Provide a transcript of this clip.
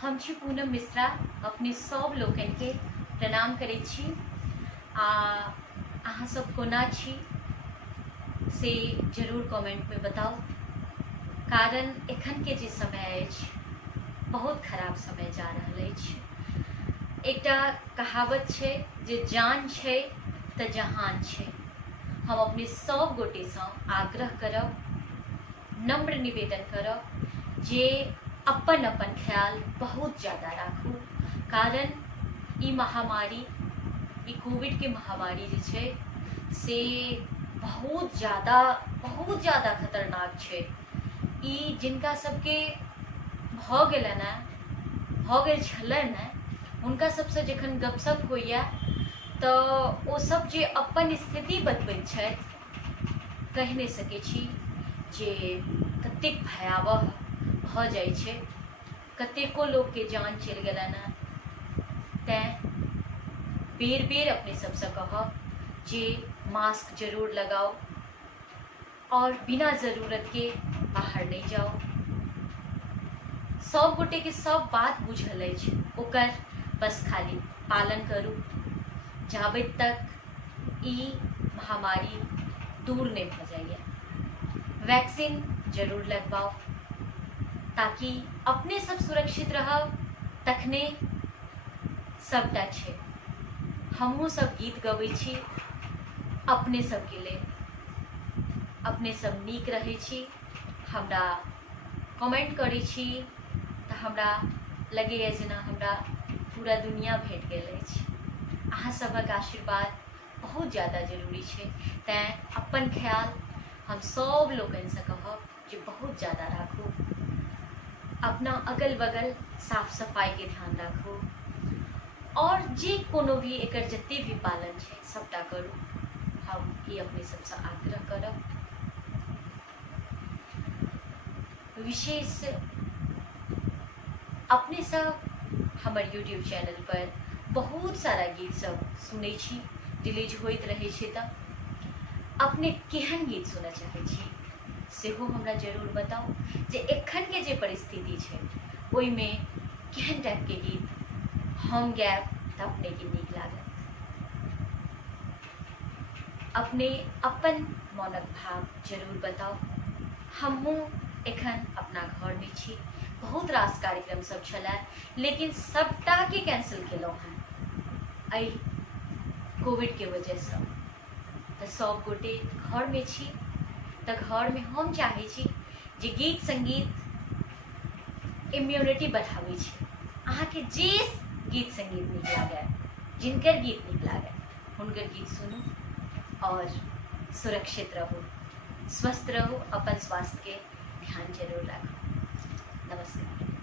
हम छी पूनम मिश्रा, अपने सब लोकन के प्रणाम करै छी। अहाँ सब कोना छी से जरूर कमेंट में बताओ, कारण एखन के जे समय अछि बहुत खराब समय जा रहल अछि। एकटा कहावत छै जे जान छै तऽ जहान छै। हम अपने सब गोटे सँ आग्रह करब, नम्र निवेदन करब जे अपन अपन ख्याल बहुत ज़्यादा राखू, कारण ई महामारी, ई कोविड के महामारी जे छै से बहुत ज़्यादा खतरनाक छै। ई जिनका सबके भऽ गेलनि हैं, भऽ गेल छलनि हैं, हुनका सबसँ जखन गपशप होइए तऽ ओ सब जे अपन स्थिति बतबैत छथि, कहि नहि सकै छी जे कतेक भयावह भऽ जाइ छै। कतेको लोकके जान चलि गेलनि हैं। तैं बेर बेर अपने सबसँ कहब जे मास्क जरूर लगाओ और बिना ज़रूरत के बाहर नहीं जाओ। सब गोटे के सब बात बुझल अछि, ओकर बस खाली पालन करू जाबे तक ई महामारी दूर नहीं भऽ जाइए। वैक्सीन जरूर लगवाओ ताकि अपने सब सुरक्षित रहब, तखने सबटा छै। हमहूँ सब गीत गबै छी अपने सबके लेल, अपने सब नीक रहै छी। हमरा कमेंट करै छी तऽ हमरा लगैए जेना हमरा पूरा दुनिया भेट गेल अछि। अहाँ सबक आशीर्वाद बहुत ज़्यादा जरूरी छै। तैं अपन ख्याल हम सब लोकनिसँ कहब जे बहुत ज़्यादा राखू, अपना अगल बगल साफ सफाई के ध्यान राखू और जे कोनो भी एकर जते भी पालन छै सबटा करू। हम ई अपने सबसँ आग्रह करब। विशेष अपने सब हमर यूट्यूब चैनल पर बहुत सारा गीत सब सुनै छी, रिलीज होइत रहै छै। तऽ अपने केहन गीत सुनऽ चाहै छी सेहो हमरा जरूर बताओ, जे एखन के जे परिस्थिति छै ओहिमे केहन टाइप के गीत हम गायब तऽ अपने के नीक लागत। अपने अपन मोनक भाव जरूर बताओ। हमहूँ एखन अपना घर में छी, बहुत रास कार्यक्रम सब छलै लेकिन सबटा के कैंसिल केलहुँ हैं एहि कोविड के वजह से। तऽ सब गोटे घर में छी तऽ घर में हम चाहै छी जे गीत संगीत इम्यूनिटी बढ़ाबै छै। अहाँके जे गीत संगीत नीक लागै, जिनकर गीत नीक लागै, हुनकर गीत सुनू और सुरक्षित रहू, स्वस्थ रहू, अपन स्वास्थ्य के ध्यान जरूर राखू। नमस्कार।